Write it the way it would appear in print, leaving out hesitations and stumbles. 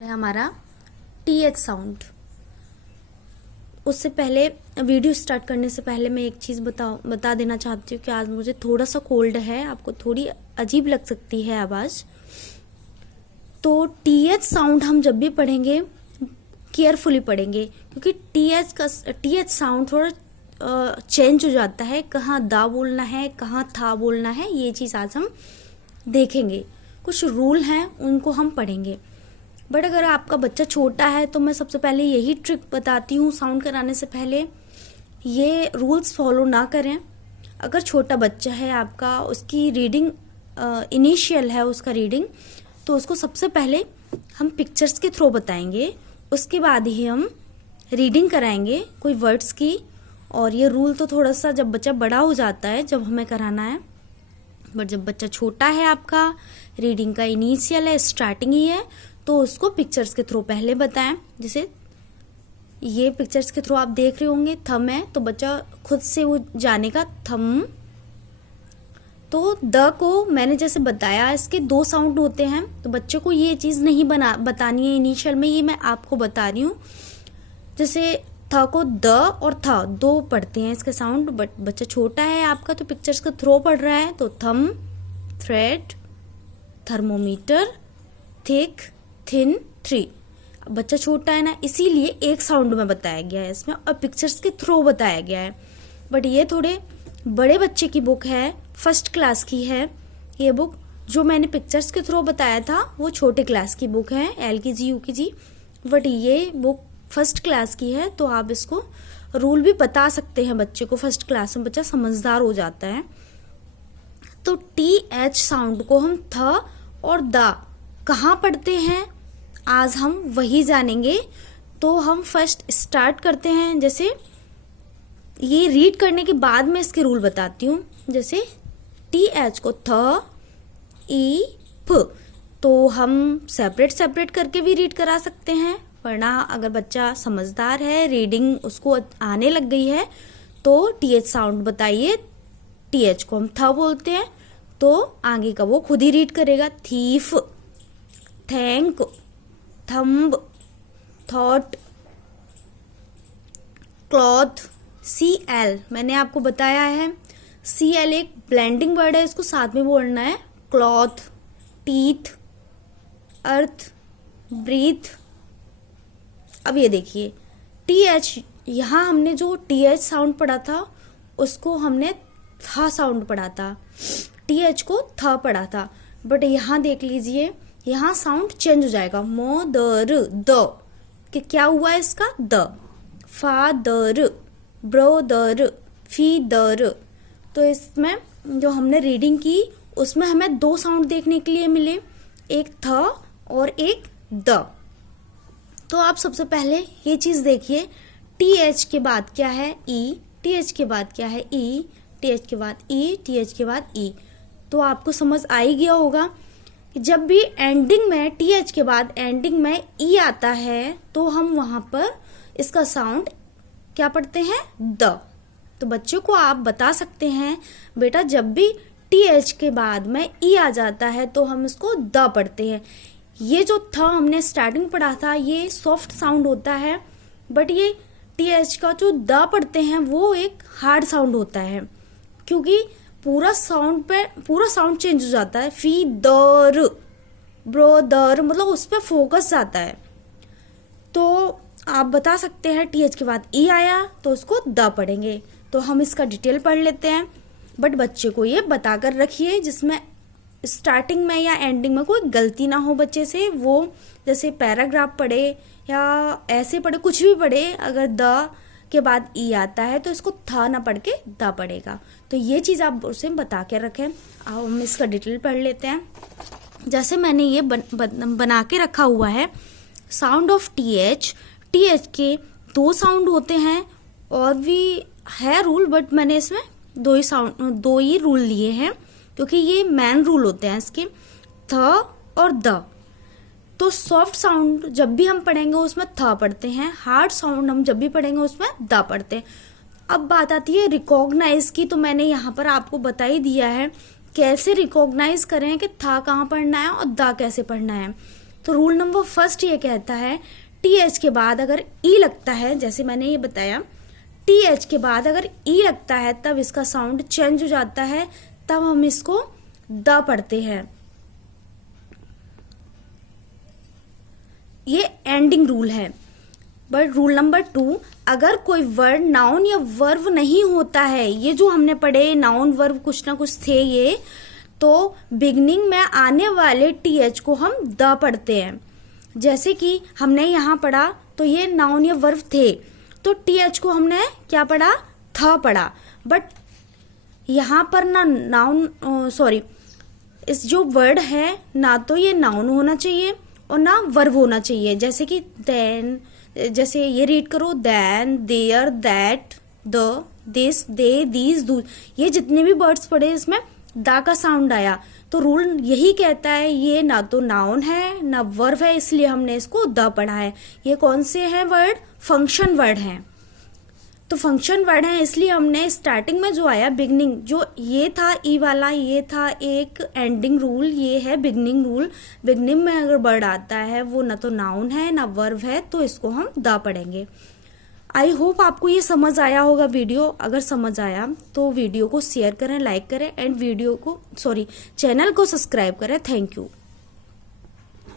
है हमारा T H sound. उससे पहले वीडियो स्टार्ट करने से पहले मैं एक चीज़ बता देना चाहती हूँ कि आज मुझे थोड़ा सा कोल्ड है, आपको थोड़ी अजीब लग सकती है आवाज़। तो टी एच साउंड हम जब भी पढ़ेंगे केयरफुली पढ़ेंगे, क्योंकि टी एच साउंड थोड़ा चेंज हो जाता है। कहाँ दा बोलना है, कहाँ था बोलना है, ये चीज़ आज हम देखेंगे। कुछ रूल हैं उनको हम पढ़ेंगे। बट अगर आपका बच्चा छोटा है तो मैं सबसे पहले यही ट्रिक बताती हूँ साउंड कराने से पहले, ये रूल्स फॉलो ना करें। अगर छोटा बच्चा है आपका, उसकी रीडिंग इनिशियल है उसका रीडिंग, तो उसको सबसे पहले हम पिक्चर्स के थ्रू बताएंगे, उसके बाद ही हम रीडिंग कराएंगे कोई वर्ड्स की। और ये रूल तो थोड़ा सा जब बच्चा बड़ा हो जाता है जब हमें कराना है, बट जब बच्चा छोटा है आपका, रीडिंग का इनिशियल है, स्टार्टिंग ही है, तो उसको पिक्चर्स के थ्रू पहले बताएं। जैसे ये पिक्चर्स के थ्रू आप देख रहे होंगे, थम है तो बच्चा खुद से वो जानेगा थम। तो द को मैंने जैसे बताया, इसके 2 साउंड होते हैं, तो बच्चे को ये चीज़ नहीं बतानी है इनिशियल में, ये मैं आपको बता रही हूँ। जैसे थ को द और थ 2 पढ़ते हैं इसके साउंड, बट बच्चा छोटा है आपका तो पिक्चर्स का थ्रो पढ़ रहा है, तो थम, thread, thermometer, thick, thin, three. बच्चा छोटा है ना, इसीलिए एक साउंड में बताया गया है इसमें और पिक्चर्स के थ्रू बताया गया है। बट ये थोड़े बड़े बच्चे की बुक है, फर्स्ट क्लास की है ये बुक। जो मैंने पिक्चर्स के थ्रू बताया था वो छोटे क्लास की बुक है, LKG UKG। बट ये बुक फर्स्ट क्लास की है, तो आप इसको रूल भी बता सकते हैं बच्चे को। फर्स्ट क्लास में बच्चा समझदार हो जाता है। तो TH साउंड को हम थ और द कहाँ पढ़ते हैं आज हम वही जानेंगे। तो हम फर्स्ट स्टार्ट करते हैं। जैसे ये रीड करने के बाद मैं इसके रूल बताती हूँ। जैसे TH को थ, ई, फ, तो हम सेपरेट करके भी रीड करा सकते हैं, वरना अगर बच्चा समझदार है, रीडिंग उसको आने लग गई है, तो TH साउंड बताइए। TH को हम थ बोलते हैं, तो आगे का वो खुद ही रीड करेगा। Thief, thank, thumb, thought, cloth, CL मैंने आपको बताया है। CL एक ब्लेंडिंग वर्ड है, इसको साथ में बोलना है। क्लॉथ, टीथ, अर्थ, ब्रीथ। अब ये देखिए TH, यहाँ हमने जो TH साउंड पढ़ा था उसको हमने था साउंड पढ़ा था, TH को था पढ़ा था। बट यहाँ देख लीजिए, यहाँ साउंड चेंज हो जाएगा। मोदर, द कि क्या हुआ है इसका, द। Father, brother, feather. तो इसमें जो हमने रीडिंग की उसमें हमें 2 साउंड देखने के लिए मिले, एक थ और एक द। तो आप सबसे पहले ये चीज़ देखिए, TH के बाद क्या है, E, TH के बाद क्या है, E, TH के बाद E, TH के बाद E। तो आपको समझ आ ही गया होगा कि जब भी एंडिंग में TH के बाद एंडिंग में E आता है तो हम वहाँ पर इसका साउंड क्या पढ़ते हैं, द। तो बच्चों को आप बता सकते हैं, बेटा जब भी TH के बाद में E आ जाता है तो हम इसको द पढ़ते हैं। ये जो था हमने स्टार्टिंग पढ़ा था ये सॉफ्ट साउंड होता है, बट ये TH का जो द पढ़ते हैं वो एक हार्ड साउंड होता है, क्योंकि पूरा साउंड चेंज हो जाता है। फी दर, ब्रोदर, मतलब उस पर फोकस जाता है। तो आप बता सकते हैं TH के बाद E आया तो उसको द पढ़ेंगे। तो हम इसका डिटेल पढ़ लेते हैं, बट बच्चे को ये बताकर रखिए जिसमें स्टार्टिंग में या एंडिंग में कोई गलती ना हो बच्चे से। वो जैसे पैराग्राफ पढ़े या ऐसे पढ़े, कुछ भी पढ़े, अगर द के बाद E आता है तो इसको था ना पढ़ के द पढ़ेगा। तो ये चीज़ आप उसे बता के रखें। अब हम इसका डिटेल पढ़ लेते हैं। जैसे मैंने ये बना के रखा हुआ है, साउंड ऑफ TH के 2 साउंड होते हैं, और भी है रूल, बट मैंने इसमें 2 ही रूल लिए हैं, क्योंकि ये मेन रूल होते हैं इसके, थ और द। तो सॉफ्ट साउंड जब भी हम पढ़ेंगे उसमें थ पढ़ते हैं, हार्ड साउंड हम जब भी पढ़ेंगे उसमें द पढ़ते हैं। अब बात आती है रिकॉग्नाइज की, तो मैंने यहाँ पर आपको बता ही दिया है कैसे रिकॉग्नाइज करें कि था कहाँ पढ़ना है और द कैसे पढ़ना है। तो रूल नंबर फर्स्ट ये कहता है टीएच के बाद अगर ई लगता है, जैसे मैंने ये बताया, टीएच के बाद अगर ई लगता है तब इसका साउंड चेंज हो जाता है, तब हम इसको द पढ़ते हैं। ये एंडिंग रूल है। बट रूल नंबर 2, अगर कोई वर्ड नाउन या वर्ब नहीं होता है, ये जो हमने पढ़े नाउन वर्ब कुछ ना कुछ थे ये, तो बिगनिंग में आने वाले टीएच को हम द पढ़ते हैं। जैसे कि हमने यहाँ पढ़ा तो ये नाउन या वर्ब थे, तो टीएच को हमने क्या पढ़ा, था पढ़ा। बट यहाँ पर ना नाउन इस जो वर्ड है ना तो ये नाउन होना चाहिए और ना वर्ब होना चाहिए। जैसे कि देन, जैसे ये रीड करो, then, there, that, the, this, they, these, though, ये जितने भी वर्ड्स पढ़े इसमें दा का साउंड आया। तो रूल यही कहता है ये ना तो नाउन है ना वर्ब है, इसलिए हमने इसको द पढ़ा है। ये कौन से हैं वर्ड, फंक्शन वर्ड हैं। तो फंक्शन वर्ड है इसलिए हमने स्टार्टिंग में जो आया बिगनिंग, जो ये था ई वाला, ये था एक एंडिंग रूल, ये है बिगनिंग रूल। बिगनिंग में अगर वर्ड आता है वो ना तो नाउन है ना वर्ब है, तो इसको हम द पढ़ेंगे। आई होप आपको ये समझ आया होगा वीडियो। अगर समझ आया तो वीडियो को शेयर करें, लाइक करें एंड चैनल को सब्सक्राइब करें। Thank you.